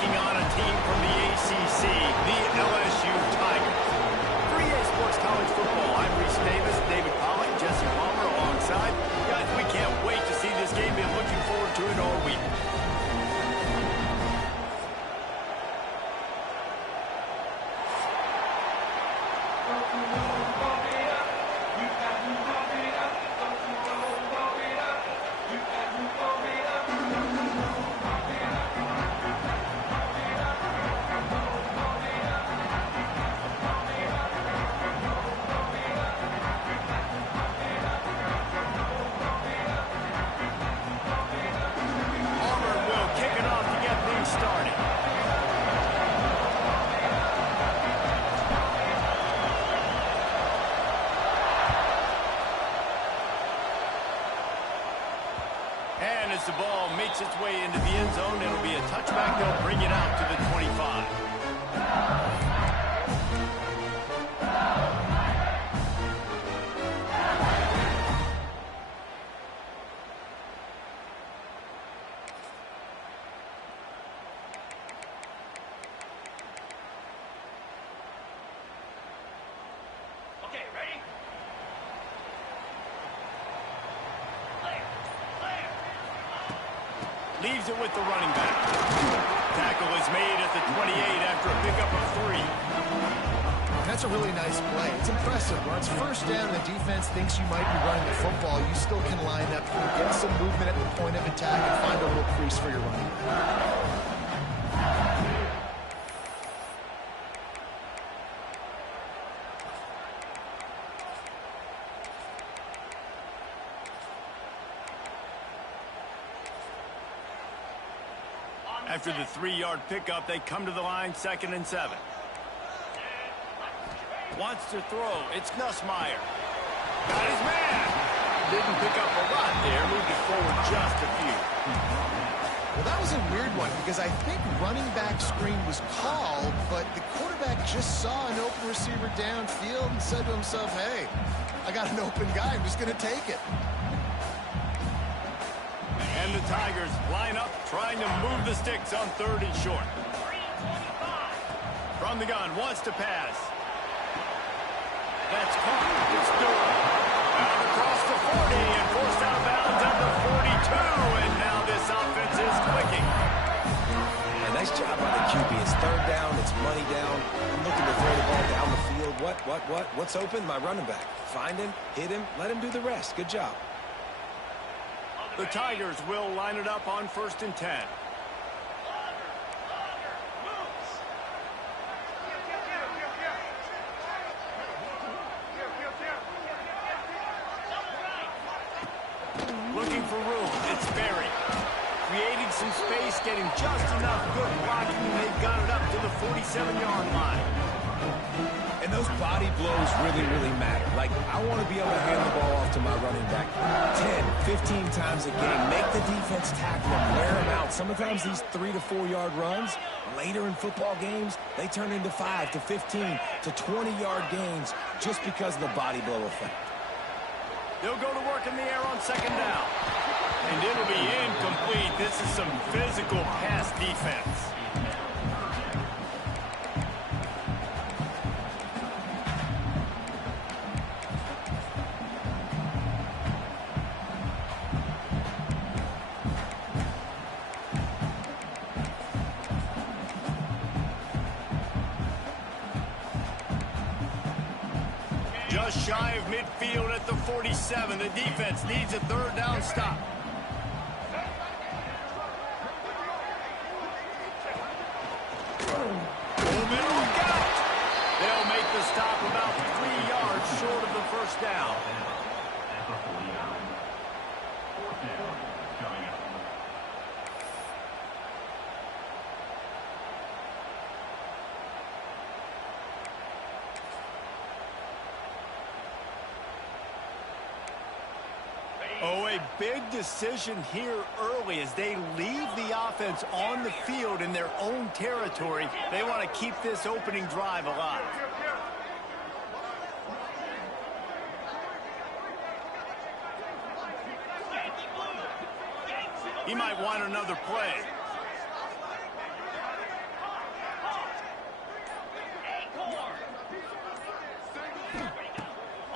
taking on a team from the ACC, the LSU Tigers. For EA Sports College Football, I'm Reese Davis, David Pollock, Jesse Palmer alongside. Guys, we can't wait to see this game. Been looking forward to it all week. And as the ball makes its way into the end zone, it'll be a touchback. They'll bring it out to the 25. Okay, ready? Leaves it with the running back. Tackle is made at the 28 after a pickup of 3. That's a really nice play. It's impressive. When it's first down, the defense thinks you might be running the football. You still can line up, get some movement at the point of attack, and find a little crease for your running back. After the 3-yard pickup, they come to the line, 2nd and 7. Wants to throw. It's Nussmeier. Got his man. Didn't pick up a lot there. Moved it forward just a few. Well, that was a weird one because I think running back screen was called, but the quarterback just saw an open receiver downfield and said to himself, hey, I got an open guy. I'm just going to take it. And the Tigers line up, trying to move the sticks on 3rd and short. From the gun, wants to pass. That's caught. It's Durham. Out across the 40 and forced out of bounds at the 42. And now this offense is clicking. A nice job by the QB. It's 3rd down. It's money down. I'm looking to throw the ball down the field. What? What's open? My running back. Find him, hit him, let him do the rest. Good job. The Tigers will line it up on 1st and 10. Looking for room. It's Berry. Creating some space, getting just enough good blocking, and they've got it up to the 47-yard line. And those body blows really, really matter. Like, I want to be able to hand the ball off to my running back 10, 15 times a game. Make the defense tackle them, wear them out. Sometimes these 3 to 4 yard runs, later in football games, they turn into 5 to 15 to 20-yard gains just because of the body blow effect. They'll go to work in the air on 2nd down. And it'll be incomplete. This is some physical pass defense. Just shy of midfield at the 47. The defense needs a 3rd down stop. They'll make the stop about 3 yards short of the 1st down. Oh, a big decision here early as they leave the offense on the field in their own territory. They want to keep this opening drive alive. He might want another play.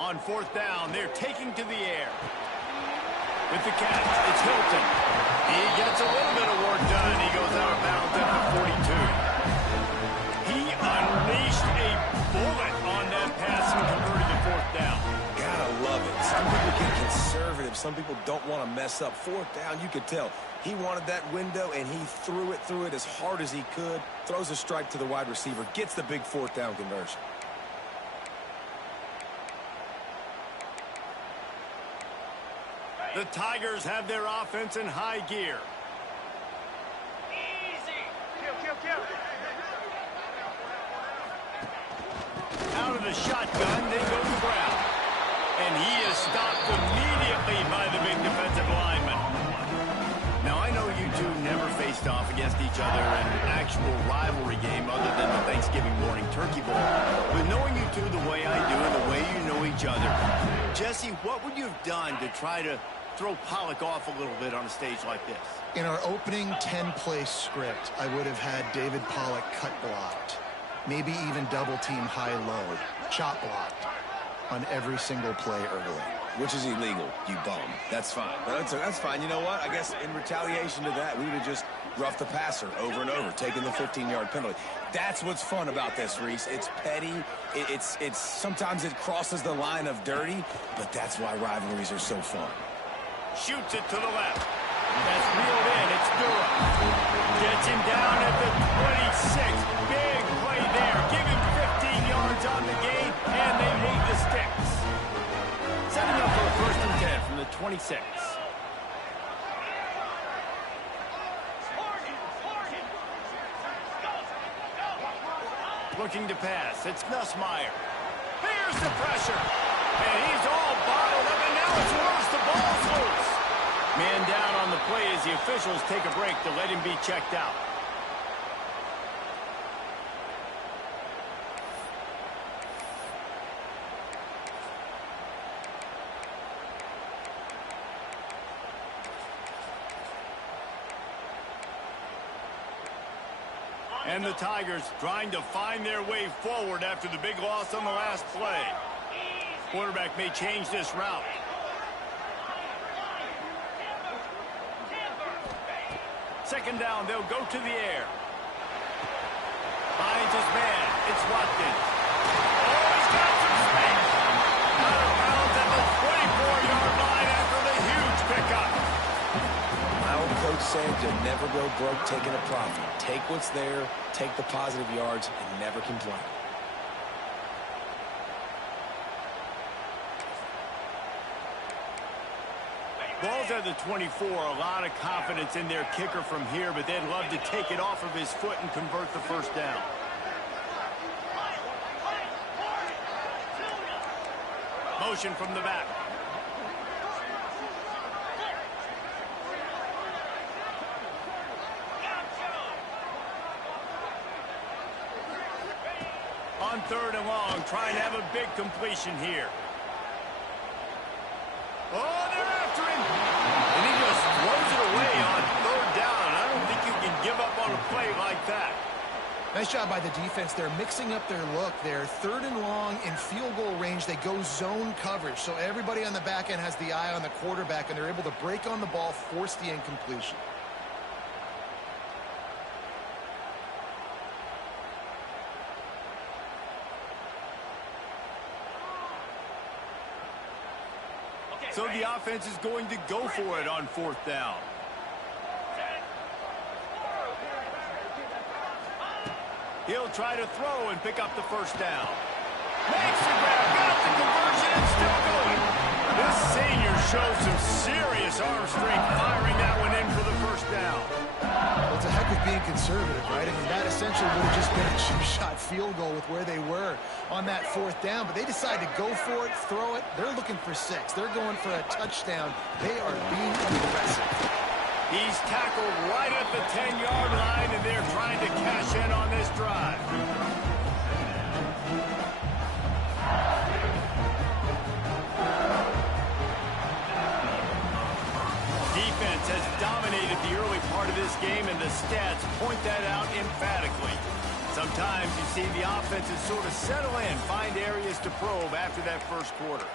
On fourth down, they're taking to the air. With the catch, it's Hilton. He gets a little bit of work done. He goes out of bounds at the 42. He unleashed a bullet on that pass and converted the fourth down. Gotta love it. Some people get conservative. Some people don't want to mess up. Fourth down, you could tell. He wanted that window, and he threw it as hard as he could. Throws a strike to the wide receiver. Gets the big fourth down conversion. The Tigers have their offense in high gear. Easy. Kill. Out of the shotgun, they go to Brown. And he is stopped immediately by the big defensive lineman. Now, I know you two never faced off against each other in an actual rivalry game other than the Thanksgiving morning turkey bowl. But knowing you two the way I do and the way you know each other, Jesse, what would you have done to try to throw Pollock off a little bit on a stage like this? In our opening 10-play script, I would have had David Pollock cut blocked. Maybe even double-team high-low, chop blocked on every single play early. Which is illegal, you bum. That's fine. That's fine. You know what? I guess in retaliation to that, we would have just roughed the passer over and over, taking the 15-yard penalty. That's what's fun about this, Reese. It's petty. It's sometimes it crosses the line of dirty, but that's why rivalries are so fun. Shoots it to the left. That's reeled in. It's Durham. Gets him down at the 26. Big play there. Give him 15 yards on the game, and they made the sticks. Setting up for a 1st and 10 from the 26. Looking to pass. It's Nussmeier. Here's the pressure. And he's all bottled up, and now it's worse. The ball's loose. Man down on the play as the officials take a break to let him be checked out. And the Tigers trying to find their way forward after the big loss on the last play. Quarterback may change this route. Second down, they'll go to the air. Finds his man. It's Watkins. Oh, he's got some space. Out of bounds at the 24-yard line after the huge pickup. My old coach said you'll never go broke taking a profit. Take what's there, take the positive yards, and never complain. Ball's at the 24. A lot of confidence in their kicker from here, but they'd love to take it off of his foot and convert the first down. Motion from the back. On 3rd and long, trying to have a big completion here. Oh, they're after him. And he just throws it away on 3rd down. I don't think you can give up on a play like that. Nice job by the defense. They're mixing up their look. They're 3rd and long in field goal range. They go zone coverage. So everybody on the back end has the eye on the quarterback, and they're able to break on the ball, force the incompletion. So the offense is going to go for it on 4th down. He'll try to throw and pick up the first down. Makes the grab, got the conversion, and still going. This senior shows some serious arm strength, firing that one in for the first down. Well, it's a heck of being conservative, right? I mean, that essentially would have just been a chip-shot field goal with where they were on that 4th down. But they decided to go for it, throw it. They're looking for 6. They're going for a touchdown. They are being aggressive. He's tackled right at the 10-yard line, and they're trying to cash in on this drive. Defense has dominated the early part of this game, and the stats point that out emphatically. Sometimes you see the offenses sort of settle in, find areas to probe after that first quarter.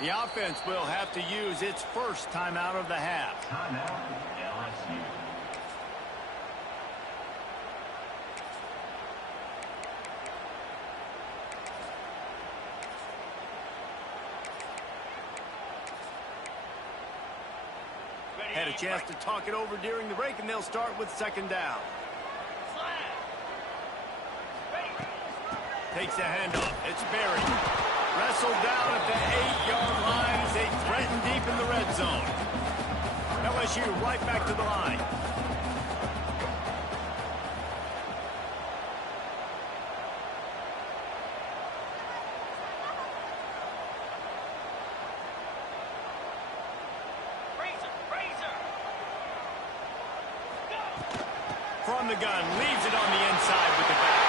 The offense will have to use its first timeout of the half. Timeout, LSU. Had a chance to talk it over during the break, and they'll start with second down. Takes a handoff. It's buried. Wrestled down at the 8-yard line as they threaten deep in the red zone. LSU right back to the line. From the gun, leaves it on the inside with the back.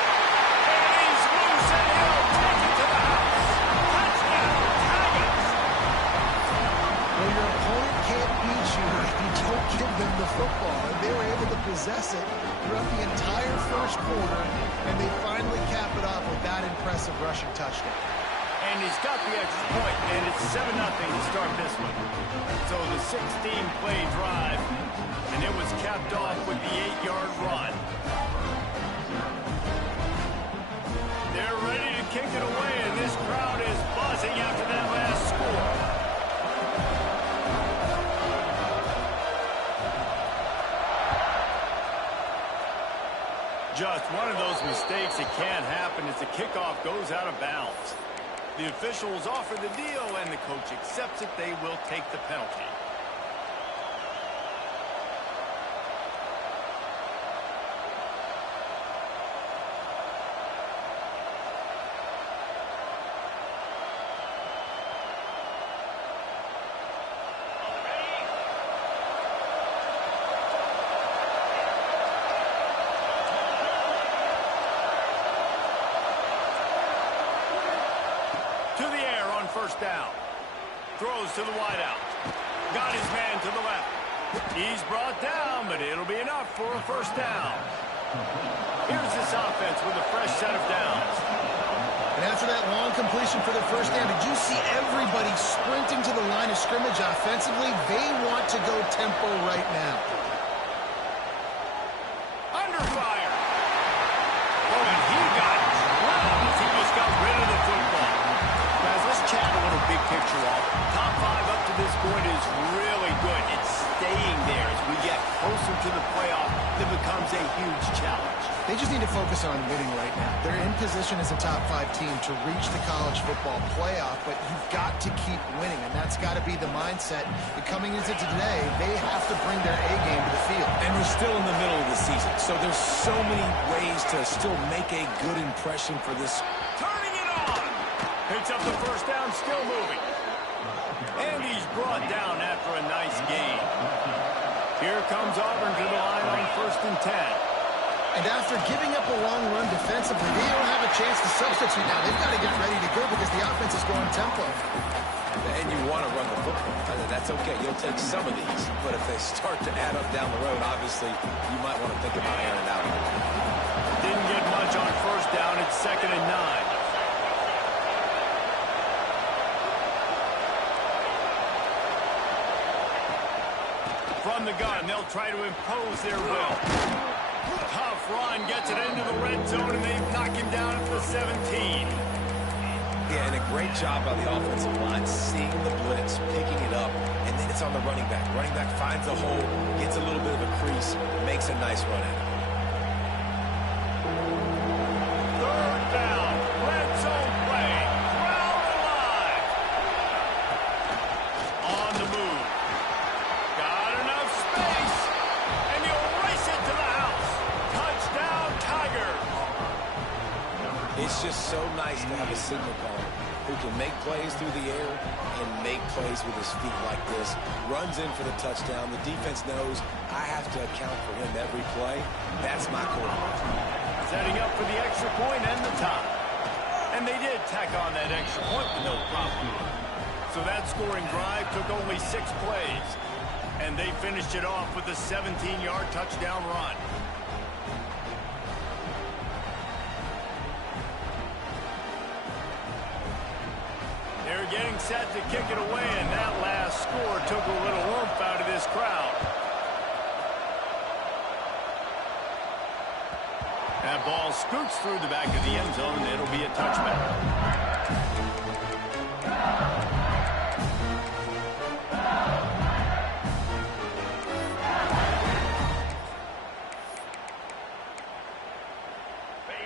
And he's loose, and he'll take it to the house. Touchdown, Tigers! Well, your opponent can't beat you if you don't give them the football. And they were able to possess it throughout the entire first quarter, and they finally cap it off with that impressive rushing touchdown. And he's got the extra point, and it's 7-0 to start this one. So the 16-play drive, and it was capped off with the 8-yard run. They're ready to kick it away, and this crowd is buzzing after that last score. Just one of those mistakes that can't happen as the kickoff goes out of bounds. The officials offer the deal, and the coach accepts it. They will take the penalty. To the air on first down. Throws to the wideout. Got his man to the left. He's brought down, but it'll be enough for a first down. Here's this offense with a fresh set of downs. And after that long completion for the first down, did you see everybody sprinting to the line of scrimmage offensively? They want to go tempo right now. Under fire. Oh, and he got drowned as he just got rid of the football. Guys, let's chat a little big picture off. Top 5 up to this point is really good. It's staying there as we get closer to the playoff. That becomes a huge challenge. They just need to focus on winning right now. They're in position as a top 5 team to reach the college football playoff, but you've got to keep winning, and that's got to be the mindset. And coming into today, they have to bring their A game to the field. And we're still in the middle of the season, so there's so many ways to still make a good impression for this. Turning it on. Picks up the first down, still moving. And he's brought down after a nice gain. Here comes Auburn to the line on 1st and 10. And after giving up a long run defensively, they don't have a chance to substitute now. They've got to get ready to go because the offense is going tempo. And you want to run the football. That's okay. You'll take some of these. But if they start to add up down the road, obviously, you might want to think about airing it out. Didn't get much on first down. It's 2nd and 9. From the gun, they'll try to impose their will. Tough run, gets it into the red zone, and they knock him down at the 17. Yeah, and a great job by the offensive line, seeing the blitz, picking it up, and then it's on the running back. Running back finds a hole, gets a little bit of a crease, makes a nice run at it. 3rd down, red zone play, crowd alive. On the move. Got enough space, and you'll race it to the house. Touchdown, Tigers. It's just so nice to have a signal call. who can make plays through the air and make plays with his feet like this. Runs in for the touchdown. The defense knows I have to account for him every play. That's my quarterback. Setting up for the extra point and the tie. And they did tack on that extra point with no problem. So that scoring drive took only 6 plays. And they finished it off with a 17-yard touchdown run. They're getting set to kick it away, and that last score took a little oomph out of this crowd. That ball scoots through the back of the end zone, and it'll be a touchback.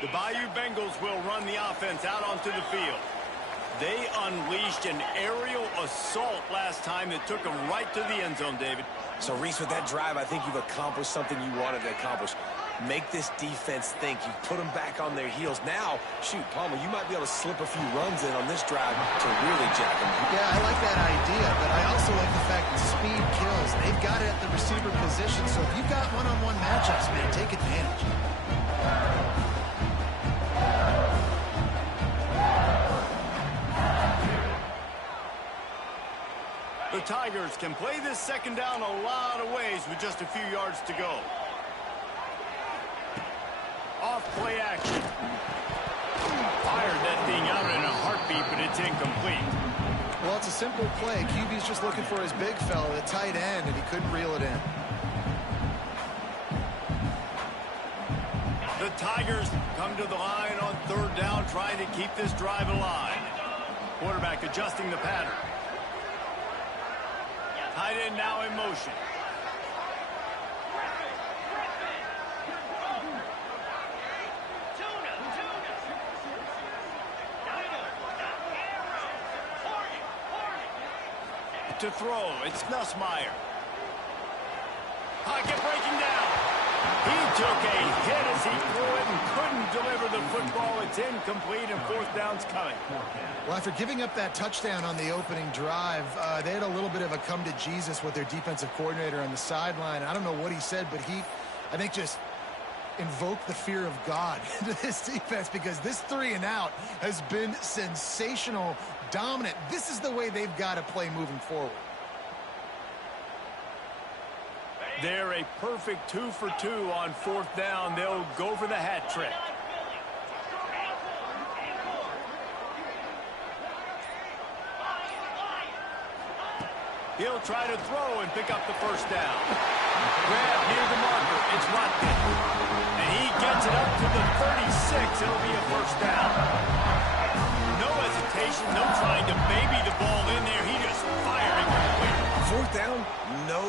The Bayou Bengals will run the offense out onto the field. They unleashed an aerial assault last time that took them right to the end zone, David. So, Reese, with that drive, I think you've accomplished something you wanted to accomplish. Make this defense think. You put them back on their heels. Now, shoot, Palmer, you might be able to slip a few runs in on this drive to really jack them. Yeah, I like that idea, but I also like the fact that speed kills. They've got it at the receiver position, so if you've got one-on-one matchups, man, take advantage. The Tigers can play this second down a lot of ways with just a few yards to go. Off play action. Fired that thing out in a heartbeat, but it's incomplete. Well, it's a simple play. QB's just looking for his big fella, the tight end, and he couldn't reel it in. The Tigers come to the line on third down, trying to keep this drive alive. Quarterback adjusting the pattern. Tight end now in motion. To throw, it's Nussmeier. Pocket breaking down. He took a hit as he threw it and couldn't deliver the football. It's incomplete and fourth down's coming. Well, after giving up that touchdown on the opening drive, they had a little bit of a come to Jesus with their defensive coordinator on the sideline. I don't know what he said, but he, I think, just invoked the fear of God into this defense, because this 3-and-out has been sensational, dominant. This is the way they've got to play moving forward. They're a perfect 2 for 2 on fourth down. They'll go for the hat trick. He'll try to throw and pick up the first down. Grab near the marker. It's Watkins. And he gets it up to the 36. It'll be a first down. No hesitation, no trying to baby the ball in there. He just fired it quickly. Fourth down, no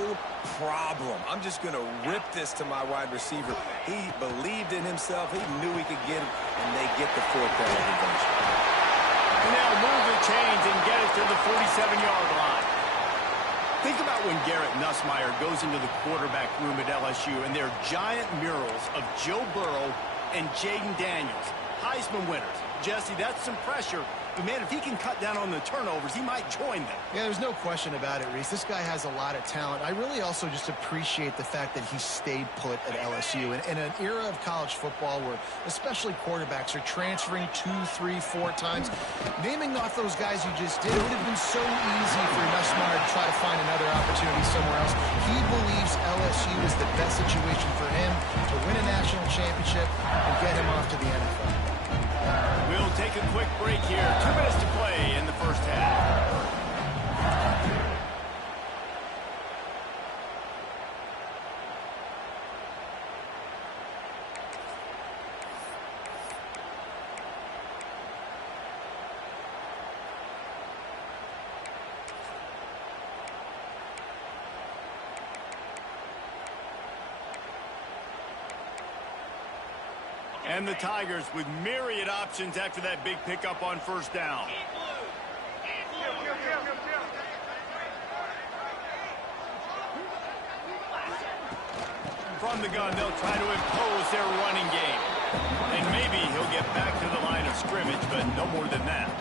problem. I'm just going to rip this to my wide receiver. He believed in himself. He knew he could get it, and they get the fourth down conversion. And they'll move the chains and get it to the 47-yard line. Think about when Garrett Nussmeier goes into the quarterback room at LSU, and there are giant murals of Joe Burrow and Jaden Daniels, Heisman winners. Jesse, that's some pressure. But, man, if he can cut down on the turnovers, he might join them. Yeah, there's no question about it, Reese. This guy has a lot of talent. I really also just appreciate the fact that he stayed put at LSU. In an era of college football where especially quarterbacks are transferring 2, 3, 4 times, naming off those guys you just did, it would have been so easy for Nussmeier to try to find another opportunity somewhere else. He believes LSU is the best situation for him to win a national championship and get him off to the NFL. We'll take a quick break here. 2 minutes to play in the first half. And the Tigers with myriad options after that big pickup on first down. From the gun, they'll try to impose their running game. And maybe he'll get back to the line of scrimmage, but no more than that.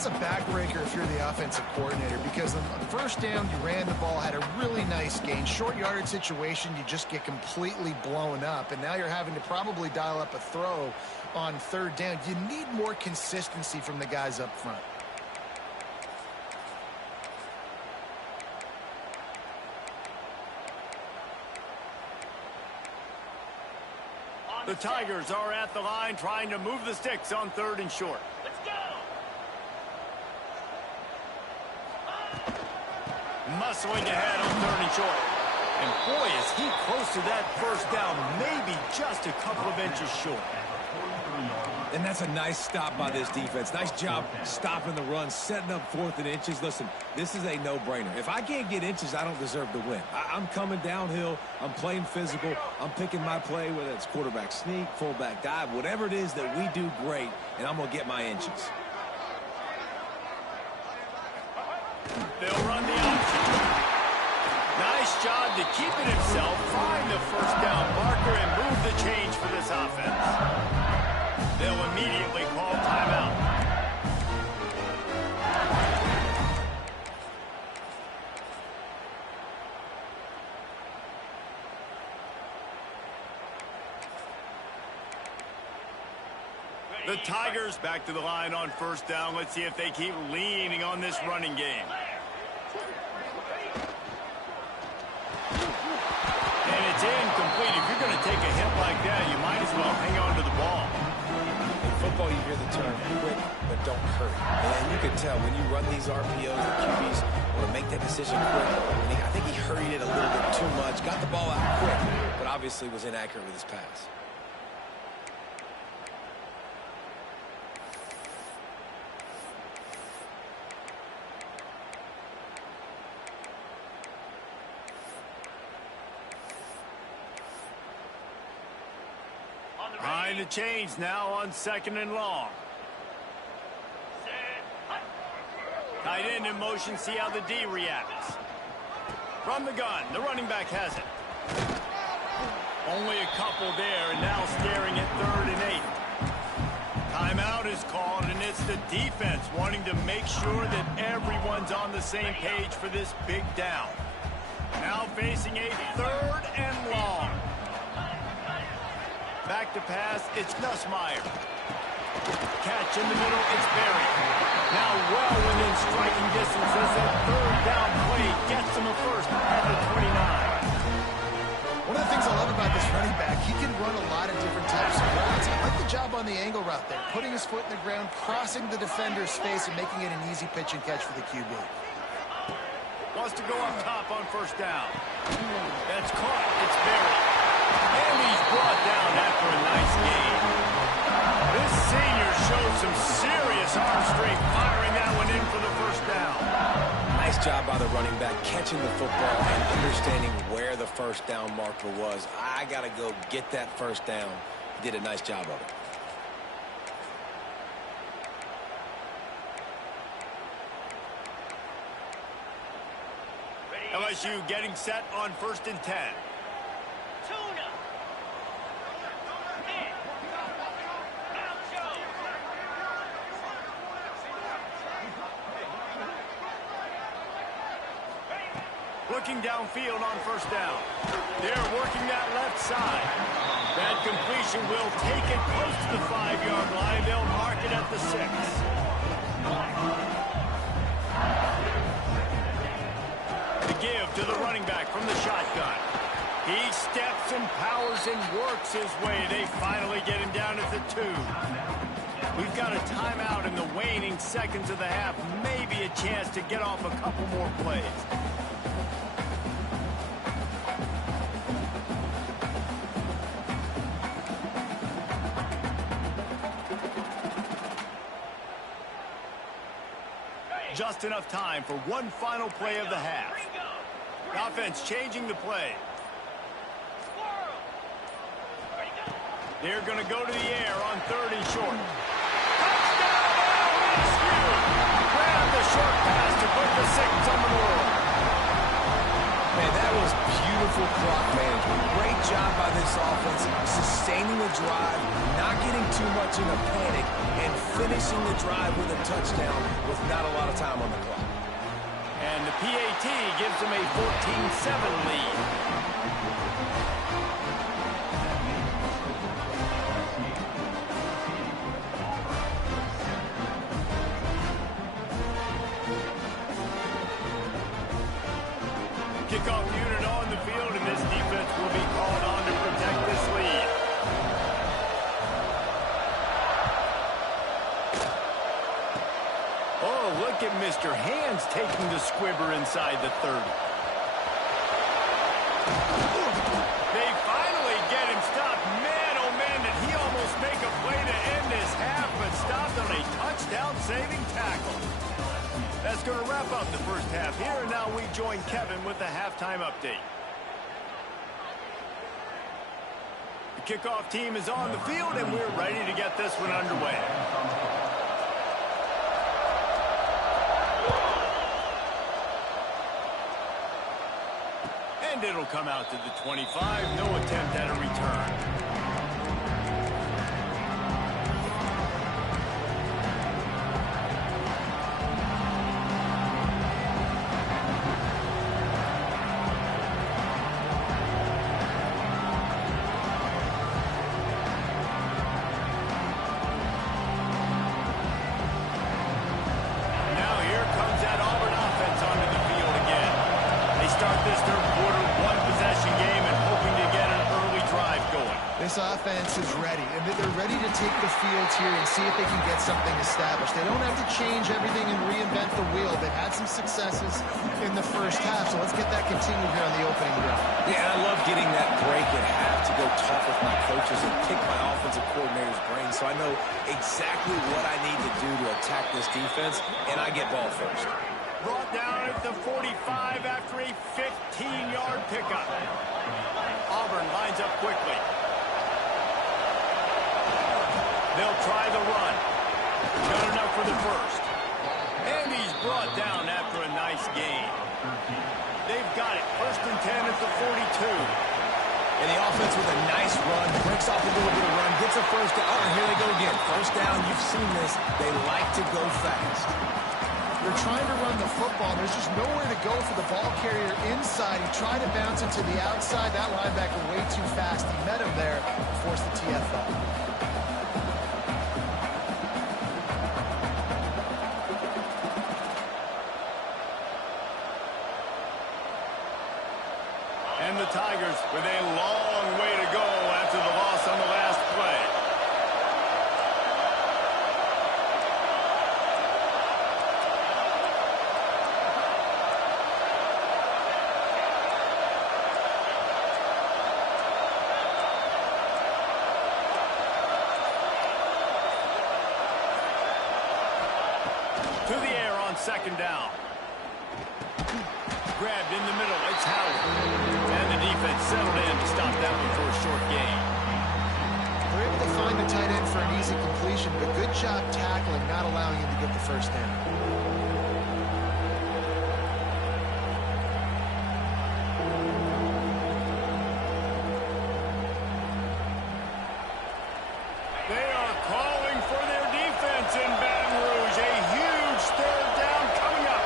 That's a backbreaker if you're the offensive coordinator, because on first down, you ran the ball, had a really nice gain. Short yardage situation, you just get completely blown up, and now you're having to probably dial up a throw on third down. You need more consistency from the guys up front. The Tigers are at the line trying to move the sticks on third and short. Let's go! Muscling ahead on third and short. And boy, is he close to that first down, maybe just a couple of inches short. And that's a nice stop by this defense. Nice job stopping the run, setting up 4th and inches. Listen, this is a no-brainer. If I can't get inches, I don't deserve to win. I'm coming downhill. I'm playing physical. I'm picking my play, whether it's quarterback sneak, fullback dive, whatever it is that we do great, and I'm going to get my inches. They'll run the option. Nice job to keep it himself, find the first down marker, and move the change for this offense. They'll immediately call timeout. The Tigers back to the line on first down. Let's see if they keep leaning on this running game. And it's incomplete. If you're going to take a hit like that, you might as well hang on to the ball. In football, you hear the term quick, but don't hurry. And you can tell when you run these RPOs, the QBs want to make that decision quick. And I think he hurried it a little bit too much, got the ball out quick, but obviously was inaccurate with his pass. Trying to change now on 2nd and long. Tight end in motion, see how the D reacts. From the gun, the running back has it. Only a couple there, and now staring at 3rd and 8. Timeout is called, and it's the defense wanting to make sure that everyone's on the same page for this big down. Now facing a 3rd and long. Back to pass, it's Nussmeier. Catch in the middle, it's Berry. Now well within striking distance as that 3rd down play gets him a first at the 29. One of the things I love about this running back, he can run a lot of different types of routes. I like the job on the angle route there, putting his foot in the ground, crossing the defender's face, and making it an easy pitch and catch for the QB. Wants to go up top on first down. That's caught, it's Berry. And he's brought down after a nice gain. This senior shows some serious arm strength, firing that one in for the first down. Nice job by the running back, catching the football and understanding where the first down marker was. I got to go get that first down. He did a nice job of it. LSU getting set on 1st and 10. Looking downfield on first down. They're working that left side. That completion will take it close to the 5-yard line. They'll mark it at the 6. The give to the running back from the shotgun. He steps and powers and works his way. They finally get him down at the 2. We've got a timeout in the waning seconds of the half. Maybe a chance to get off a couple more plays. Just enough time for one final play of the half. The offense changing the play. They're going to go to the air on 3rd and short. Touchdown, LSU! Grab the short pass to put the 6 on the board. Man, that was beautiful beautiful clock management. Great job by this offense, sustaining the drive, not getting too much in a panic, and finishing the drive with a touchdown with not a lot of time on the clock. And the PAT gives them a 14-7 lead. Kickoff unit on the field, and this defense will be called on to protect this lead. Oh, look at Mr. Hands taking the squibber inside the 30. They finally get him stopped. Man, oh man, did he almost make a play to end this half, but stopped on a touchdown-saving tackle. That's going to wrap up the first half here, and now we join Kevin with the halftime update. The kickoff team is on the field, and we're ready to get this one underway. And it'll come out to the 25. No attempt at a return. This offense is ready, and they're ready to take the field here and see if they can get something established. They don't have to change everything and reinvent the wheel. They've had some successes in the first half, so let's get that continued here on the opening drive. Yeah, I love getting that break at half to go talk with my coaches and pick my offensive coordinator's brain so I know exactly what I need to do to attack this defense, and I get ball first. Brought down at the 45 after a 15-yard pickup. Auburn lines up quickly. They'll try the run. Got enough for the first. And he's brought down after a nice gain. They've got it. 1st and 10 at the 42. And the offense with a nice run, breaks off a little bit of run, gets a first down. Oh, and here they go again. First down, you've seen this. They like to go fast. They're trying to run the football. There's just nowhere to go for the ball carrier inside. He tried to bounce it to the outside. That linebacker way too fast. He met him there, forced the TFL. And the Tigers with a long way to go after the loss on the last play. To the air on 2nd down. Grabbed in the middle. It's Howard. And the defense settled in to stop that one for a short gain. They're able to find the tight end for an easy completion, but good job tackling, not allowing him to get the first down. They are calling for their defense in Baton Rouge. A huge 3rd down coming up.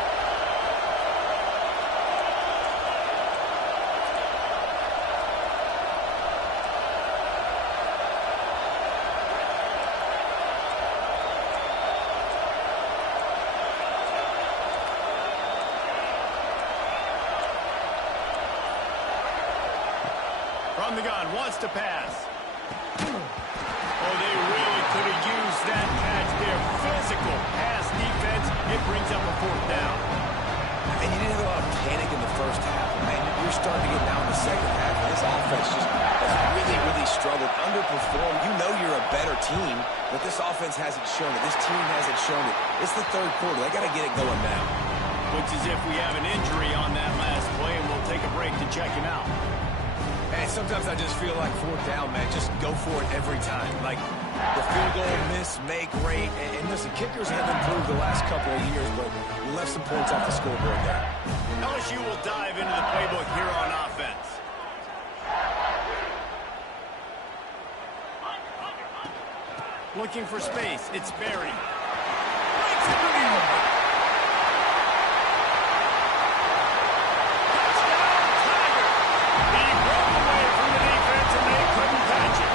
From the gun, wants to pass. Oh, they really could have used that catch there. Physical pass defense. It brings up a 4th down. And you didn't have a lot of panic in the first half. Man, you're starting to get now in the second half, and this offense just has really struggled, underperformed. You know you're a better team, but this offense hasn't shown it. This team hasn't shown it. It's the 3rd quarter. They got to get it going now. Looks as if we have an injury on that last play, and we'll take a break to check him out. And sometimes I just feel like 4th down, man. Just go for it every time. Like the field goal, miss, make rate. And listen, kickers have improved the last couple of years, but we left some points off the scoreboard there. LSU will dive into the playbook here on offense. Looking for space. It's buried. Breaks it through. Touchdown, Tiger. He broke away from the defense, and they couldn't catch it.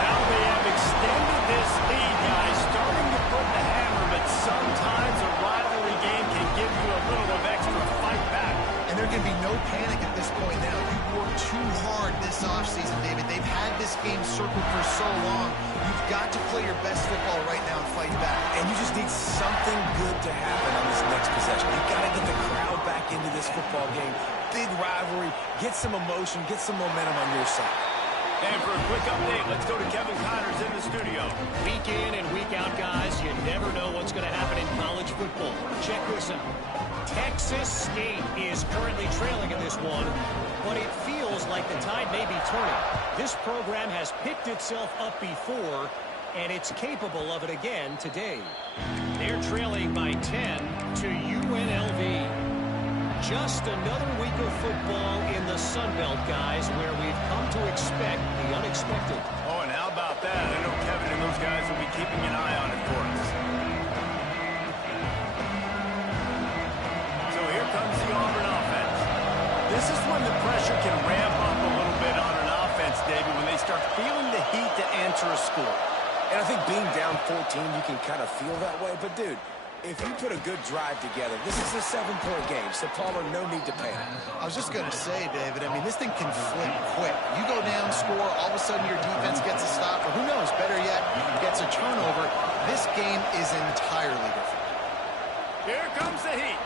Now they have extended this lead, guys. Starting to put the hammer, but sometimes a rivalry game can give you a little of extra fight back. And there can be no panic at this point now. You've worked too hard this offseason, David. They've had this game circled for so long. You've got to play your best football right now and fight back. And you just need something good to happen on this next possession. You've got to get the crowd back into this football game. Big rivalry. Get some emotion. Get some momentum on your side. And for a quick update, let's go to Kevin Connors in the studio. Week in and week out, guys, you never know what's going to happen in college football. Check this out. Texas State is currently trailing in this one, but it feels like the tide may be turning. This program has picked itself up before, and it's capable of it again today. They're trailing by 10 to UNLV. Just another week of football in the Sun Belt, guys, where we've come to expect the unexpected. Oh, and how about that? I know Kevin and those guys will be keeping an eye on it for us. So here comes the Auburn offense. This is when the pressure can ramp up a little bit on an offense, David, when they start feeling the heat to answer a score. And I think being down 14, you can kind of feel that way. But, dude, if you put a good drive together, this is a 7-point game, so Palmer, no need to panic. I was just going to say, David, I mean, this thing can flip quick. You go down, score, all of a sudden your defense gets a stop, or who knows, better yet, gets a turnover. This game is entirely different. Here comes the heat.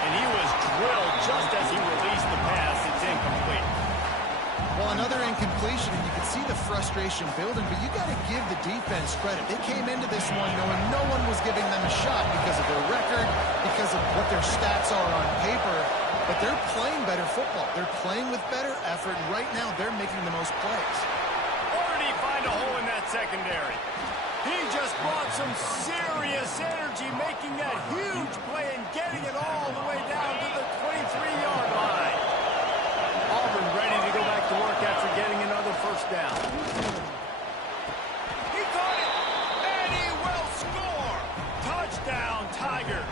And he was drilled just as he released the pass. It's incomplete. Well, another incompletion, and you can see the frustration building, but you got to give the defense credit. They came into this one knowing no one was giving them a shot because of their record, because of what their stats are on paper, but they're playing better football. They're playing with better effort, and right now they're making the most plays. Or did he find a hole in that secondary? He just brought some serious energy, making that huge play and getting it all the way down to the 23-yard line. Auburn ready to go back to work after getting another first down. He caught it, and he will score. Touchdown, Tigers.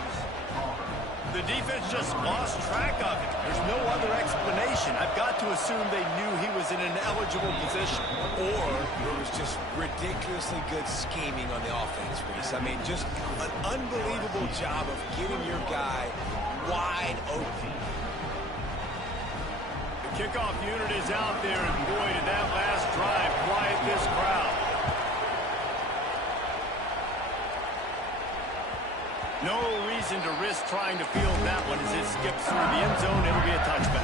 The defense just lost track of it. There's no other explanation. I've got to assume they knew he was in an eligible position. Or it was just ridiculously good scheming on the offense, Reese. I mean, just an unbelievable job of getting your guy wide open. The kickoff unit is out there, and boy, did that last drive quiet this crowd. No reason to risk trying to field that one as it skips through the end zone. It'll be a touchback.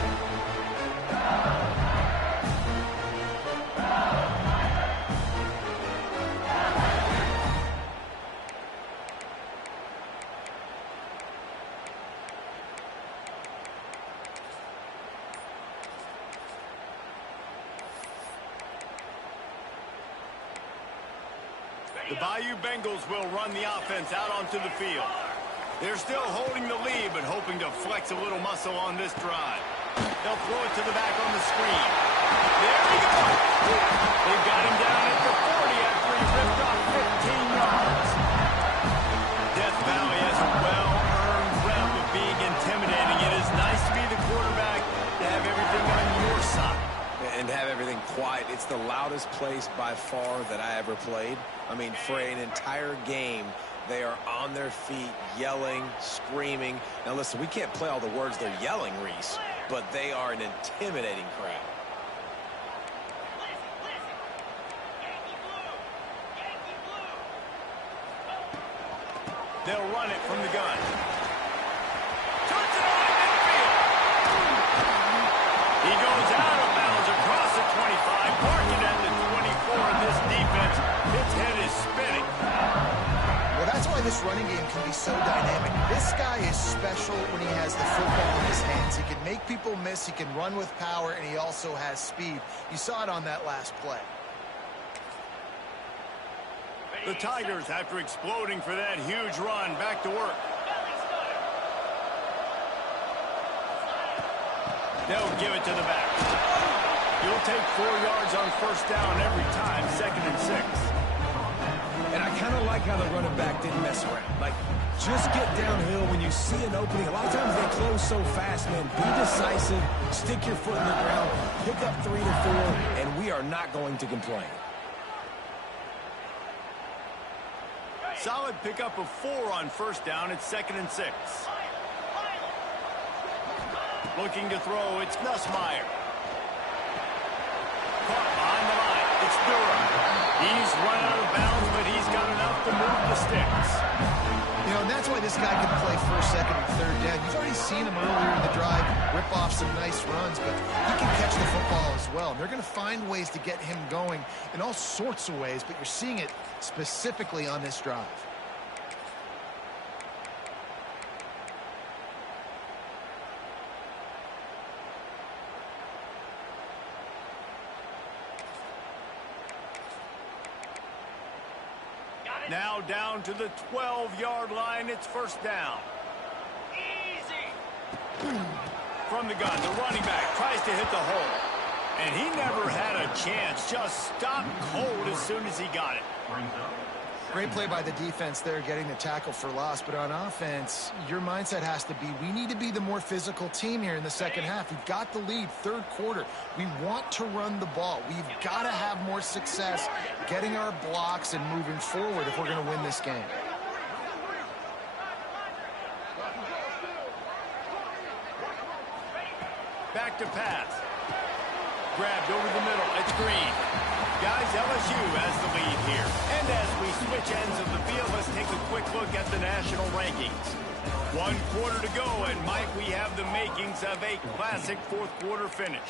The Bayou Bengals will run the offense out onto the field. They're still holding the lead, but hoping to flex a little muscle on this drive. They'll throw it to the back on the screen. There we go. They've got him down at the 40 after he ripped off 15 yards. Death Valley has a well-earned rep of being intimidating. It is nice to be the quarterback, to have everything on your side. And have everything quiet. It's the loudest place by far that I ever played. I mean, for an entire game, they are on their feet, yelling, screaming. Now, listen, we can't play all the words they're yelling, Reese, but they are an intimidating crowd. They'll run it from the gun. Touchdown in midfield. He goes out of bounds across the 25, parking at the 24, and this defense, its head is spinning. Well, that's why this running game can be so dynamic. This guy is special when he has the football in his hands. He can make people miss, he can run with power, and he also has speed. You saw it on that last play. The Tigers, after exploding for that huge run, back to work. They'll give it to the back. You'll take 4 yards on first down every time, 2nd and 6. And I kind of like how the running back didn't mess around. Like, just get downhill when you see an opening. A lot of times they close so fast, man. Be decisive, stick your foot in the ground, pick up 3 to 4, and we are not going to complain. Solid pickup of 4 on first down. It's 2nd and 6. Looking to throw, it's Nussmeier. Caught on the line. It's Durham. He's run out of bounds, but he's got enough to move the sticks. You know, and that's why this guy can play first, second, and third down. You've already seen him earlier in the drive rip off some nice runs, but he can catch the football as well. And they're going to find ways to get him going in all sorts of ways, but you're seeing it specifically on this drive. Now down to the 12-yard line. It's first down. Easy. From the gun, the running back tries to hit the hole. And he never had a chance. Just stopped cold as soon as he got it. Great play by the defense there, getting the tackle for loss. But on offense, your mindset has to be, we need to be the more physical team here in the second half. We've got the lead, third quarter. We want to run the ball. We've got to have more success getting our blocks and moving forward if we're going to win this game. Back to pass. Grabbed over the middle. It's Green. Guys, LSU has the lead here. And as we switch ends of the field, let's take a quick look at the national rankings. 1 quarter to go, and Mike, we have the makings of a classic fourth quarter finish.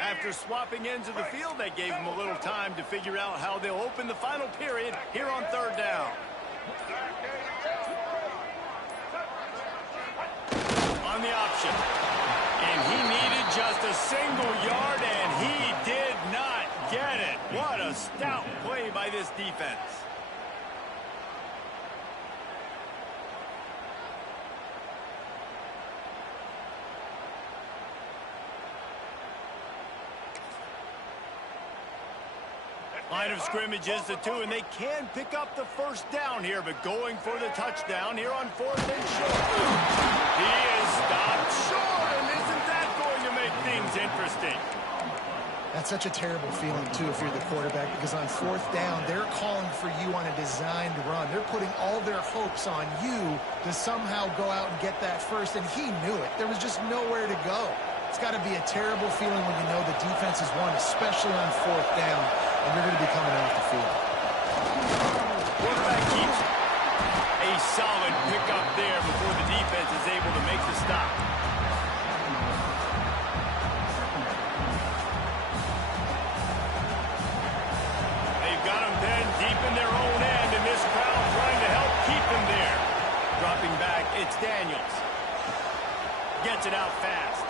After swapping ends of the field, that gave them a little time to figure out how they'll open the final period here on third down. On the option. And he needed just a single yard, and he did not get it. What a stout play by this defense. Line of scrimmage is the 2, and they can pick up the first down here, but going for the touchdown here on 4th and short. He is stopped short, and isn't that going to make things interesting? That's such a terrible feeling, too, if you're the quarterback, because on 4th down, they're calling for you on a designed run. They're putting all their hopes on you to somehow go out and get that first, and he knew it. There was just nowhere to go. It's got to be a terrible feeling when you know the defense has won, especially on 4th down, and you're going to be coming off the field. Quarterback keeps a solid pickup there before the defense is able to make the stop. They've got him then deep in their own end, and this crowd trying to help keep him there. Dropping back, it's Daniels. Gets it out fast.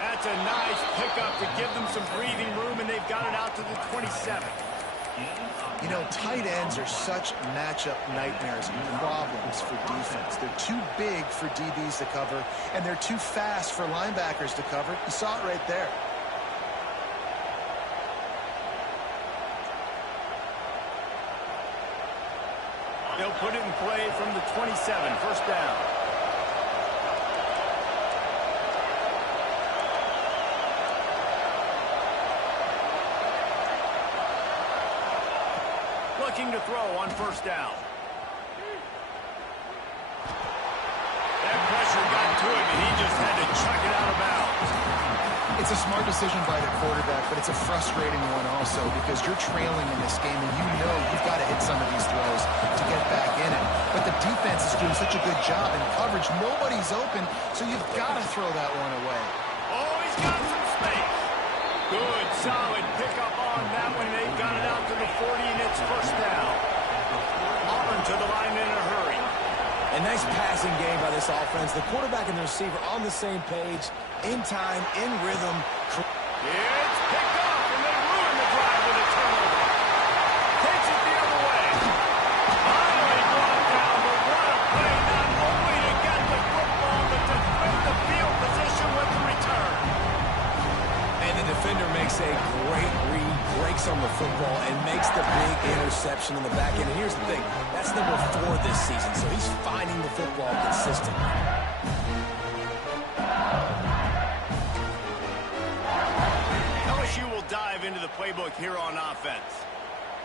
That's a nice pickup to give them some breathing room, and they've got it out to the 27. You know, tight ends are such matchup nightmares and problems for defense. They're too big for DBs to cover, and they're too fast for linebackers to cover. You saw it right there. They'll put it in play from the 27, first down. Looking to throw on first down. That pressure got to him, and he just had to chuck it out of bounds. It's a smart decision by the quarterback, but it's a frustrating one also because you're trailing in this game, and you know you've got to hit some of these throws to get back in it. But the defense is doing such a good job in coverage. Nobody's open, so you've got to throw that one away. Oh, he's got some space. Good, solid pickup on that one. They've got it out to the 40, and it's first down. Auburn to the line in a hurry. A nice passing game by this offense. The quarterback and the receiver on the same page, in time, in rhythm. It's picked up, and they ruin the drive makes a great read, breaks on the football, and makes the big interception on the back end. And here's the thing, that's number 4 this season, so he's finding the football consistently. LSU will dive into the playbook here on offense.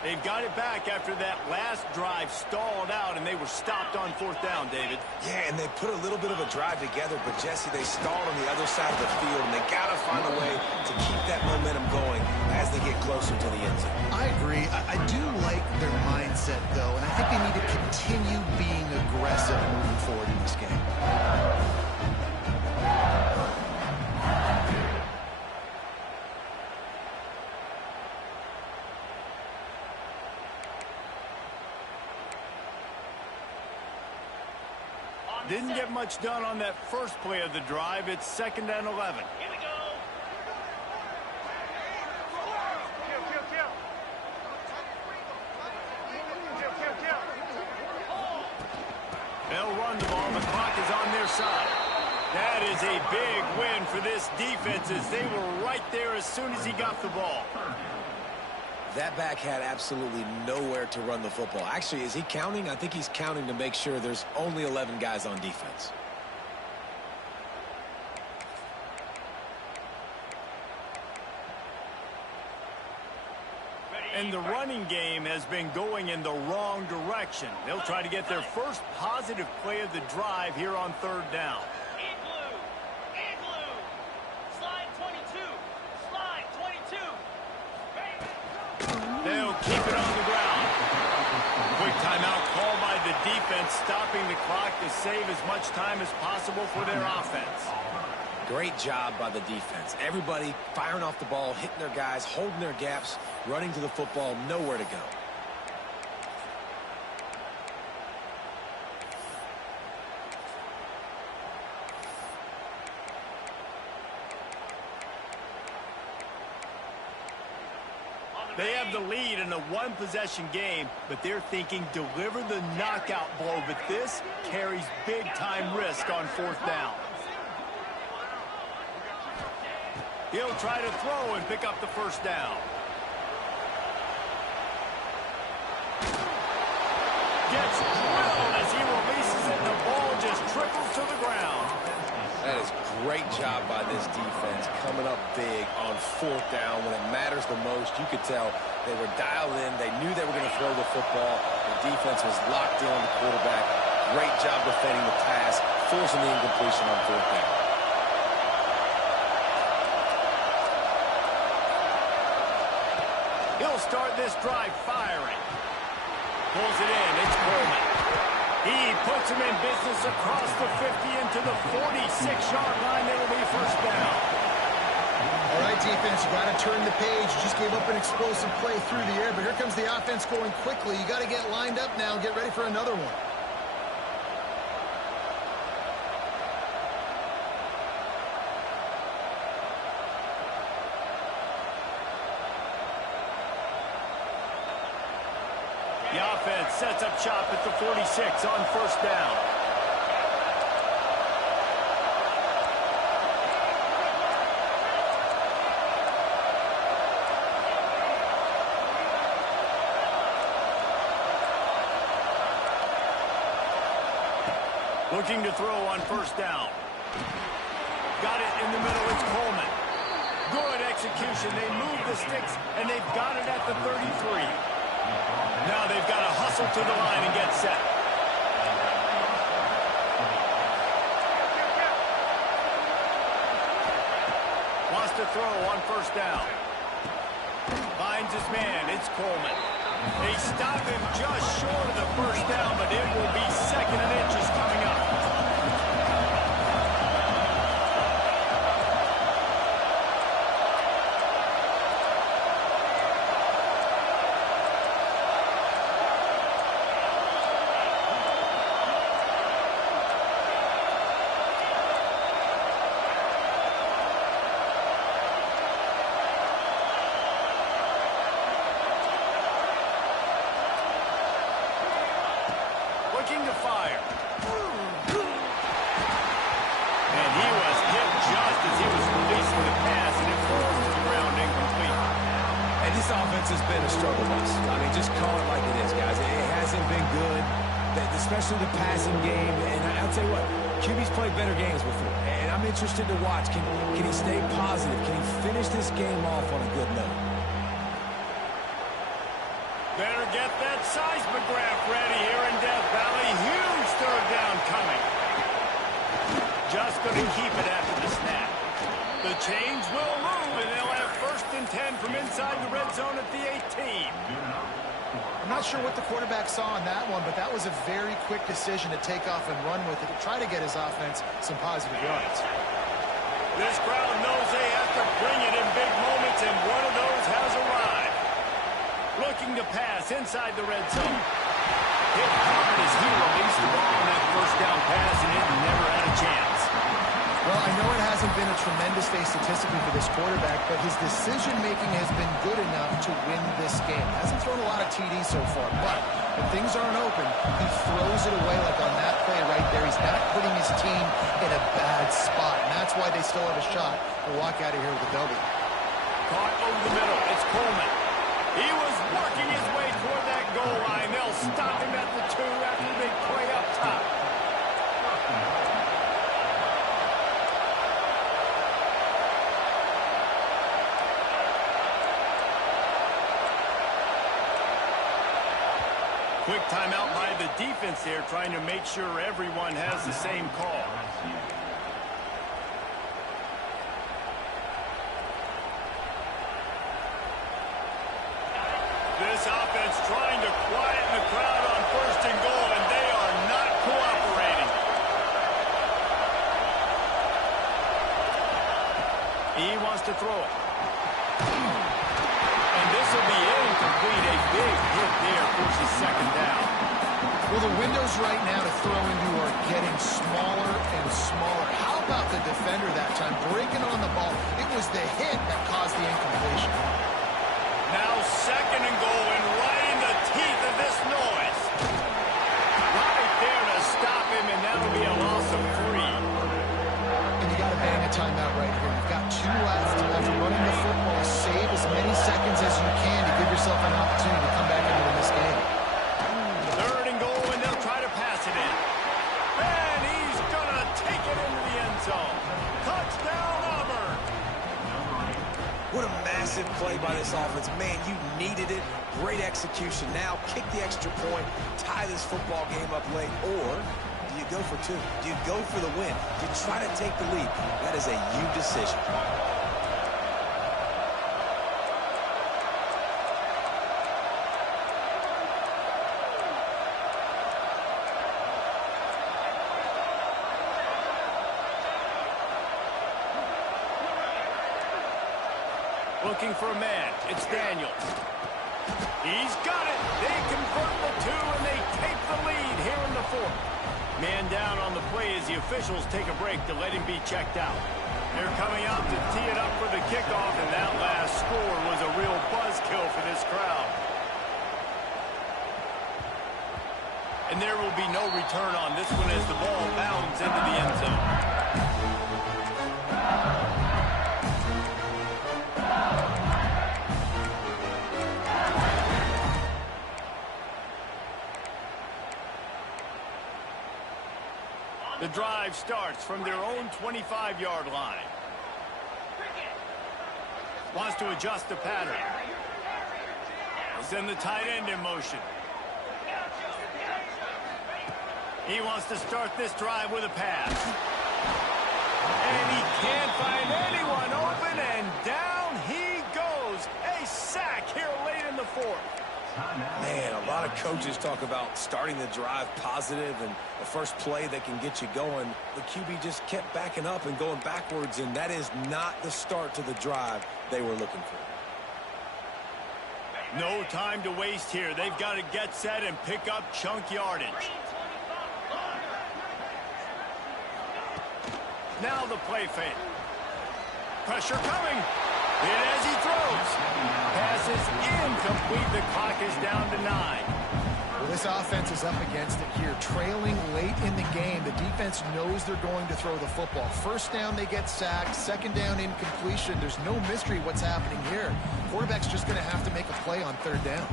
They've got it back after that last drive stalled out, and they were stopped on 4th down, David. Yeah, and they put a little bit of a drive together, but, Jesse, they stalled on the other side of the field, and they got to find a way to keep that momentum going as they get closer to the end zone. I agree. I do like their mindset, though, and I think they need to continue being aggressive moving forward in this game. Didn't get much done on that first play of the drive. It's 2nd and 11. Here we go. They'll run the ball. The clock is on their side. That is a big win for this defense as they were right there as soon as he got the ball. That back had absolutely nowhere to run the football. Actually, is he counting? I think he's counting to make sure there's only 11 guys on defense. And the running game has been going in the wrong direction. They'll try to get their first positive play of the drive here on 3rd down. They'll keep it on the ground. Quick timeout called by the defense, stopping the clock to save as much time as possible for their offense. Great job by the defense. Everybody firing off the ball, hitting their guys, holding their gaps, running to the football, nowhere to go. They have the lead in a one-possession game, but they're thinking deliver the knockout blow, but this carries big-time risk on 4th down. He'll try to throw and pick up the 1st down. Gets drilled as he releases it, and the ball just trickles to the ground. That is great job by this defense, coming up big on 4th down when it matters the most. You could tell they were dialed in. They knew they were going to throw the football. The defense was locked in on the quarterback. Great job defending the pass, forcing the incompletion on 4th down. He'll start this drive firing. Pulls it in. It's Coleman. He puts him in business across the 50 into the 46-yard line. It'll be 1st down. All right, defense, you got to turn the page. You just gave up an explosive play through the air, but here comes the offense going quickly. You got to get lined up now and get ready for another one. The offense sets up shop at the 46 on 1st down. Looking to throw on 1st down. Got it in the middle. It's Coleman. Good execution. They move the sticks, and they've got it at the 33. Now they've got to hustle to the line and get set. Wants to throw on 1st down. Finds his man. It's Coleman. They stop him just short of the 1st down, but it will be 2nd and inches coming up. Looking to fire. has been a struggle bus. I mean, just call it like it is, guys. It hasn't been good, especially the passing game. And I'll tell you what, QB's played better games before. And I'm interested to watch. Can he stay positive? Can he finish this game off on a good note? Better get that seismograph ready here in Death Valley. Huge third down coming. Just going to keep it after the snap. The chains will move, and they'll have 1st and 10 from inside the red zone at the 18. I'm not sure what the quarterback saw on that one, but that was a very quick decision to take off and run with it to try to get his offense some positive yards. This crowd knows they have to bring it in big moments, and one of those has arrived. Looking to pass inside the red zone. Hit hard as he released the ball on that 1st down pass, and it never had a chance. Well, I know it hasn't been a tremendous day statistically for this quarterback, but his decision-making has been good enough to win this game. Hasn't thrown a lot of TDs so far, but when things aren't open, he throws it away like on that play right there. He's not putting his team in a bad spot, and that's why they still have a shot to walk out of here with a W. Caught over the middle. It's Coleman. He was working his way toward that goal line. They'll stop him at the 2 after the big play up top. Quick timeout by the defense there, trying to make sure everyone has the same call. This offense trying to quieten the crowd on 1st and goal, and they are not cooperating. He wants to throw it. And this will be incomplete. A big hit there forces 2nd down. Well, the windows right now to throw into are getting smaller and smaller. How about the defender that time breaking on the ball? It was the hit that caused the incompletion. Now 2nd and goal, and right in the teeth of this noise. Right there to stop him, and that'll be a loss of 3. And you got to bang a timeout right here. You've got 2 left. After running the football, save as many seconds as you can to give yourself an opportunity to come back and win this game. 3rd and goal, and they'll try to pass it in. And he's going to take it into the end zone. Touchdown, Auburn. What a massive play by this offense. Man, you needed it. Great execution. Now kick the extra point, tie this football game up late, or do you go for 2? Do you go for the win? Do you try to take the lead? That is a you decision. Looking for a man. It's Daniels. He's got it. They convert the 2, and they take the lead here in the 4th. Man down on the play as the officials take a break to let him be checked out. They're coming out to tee it up for the kickoff, and that last score was a real buzzkill for this crowd. And there will be no return on this one as the ball bounds into the end zone. The drive starts from their own 25-yard line. Wants to adjust the pattern. Send the tight end in motion. He wants to start this drive with a pass. And he can't find anyone open, and down he goes. A sack here late in the 4th. Man, a lot of coaches talk about starting the drive positive and the first play that can get you going. The QB just kept backing up and going backwards, and that is not the start to the drive they were looking for. No time to waste here. They've got to get set and pick up chunk yardage. Now the play fake. Pressure coming. Hit as he throws. Pass is incomplete. The clock is down to 9. Well, this offense is up against it here. Trailing late in the game, the defense knows they're going to throw the football. First down, they get sacked. Second down, incompletion. There's no mystery what's happening here. Quarterback's just going to have to make a play on third down.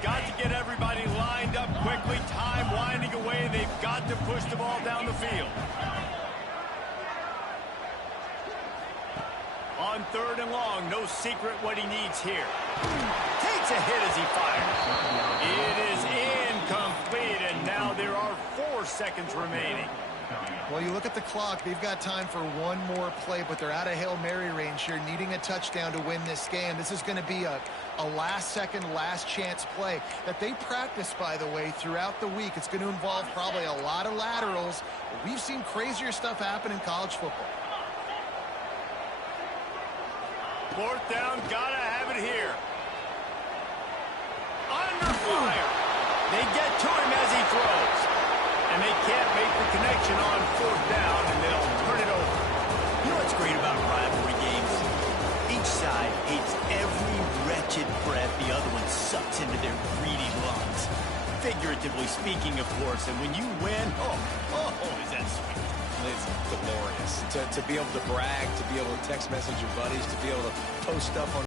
Got to get everybody lined up quickly. Time winding away. They've got to push the ball down the field. On third and long, no secret what he needs here. Takes a hit as he fires. It is incomplete, and now there are 4 seconds remaining. Well, you look at the clock. They've got time for one more play, but they're out of Hail Mary range here, needing a touchdown to win this game. This is going to be a last-second, last-chance play that they practice, by the way, throughout the week. It's going to involve probably a lot of laterals. We've seen crazier stuff happen in college football. Fourth down, gotta have it here. Under fire. They get to him as he throws. And they can't make the connection on fourth down, and they'll turn it over. You know what's great about rivalry games? Each side hates every wretched breath the other one sucks into their greedy lungs. Figuratively speaking, of course, and when you win, oh, is that sweet. It's glorious to be able to brag, to be able to text message your buddies, to be able to post stuff on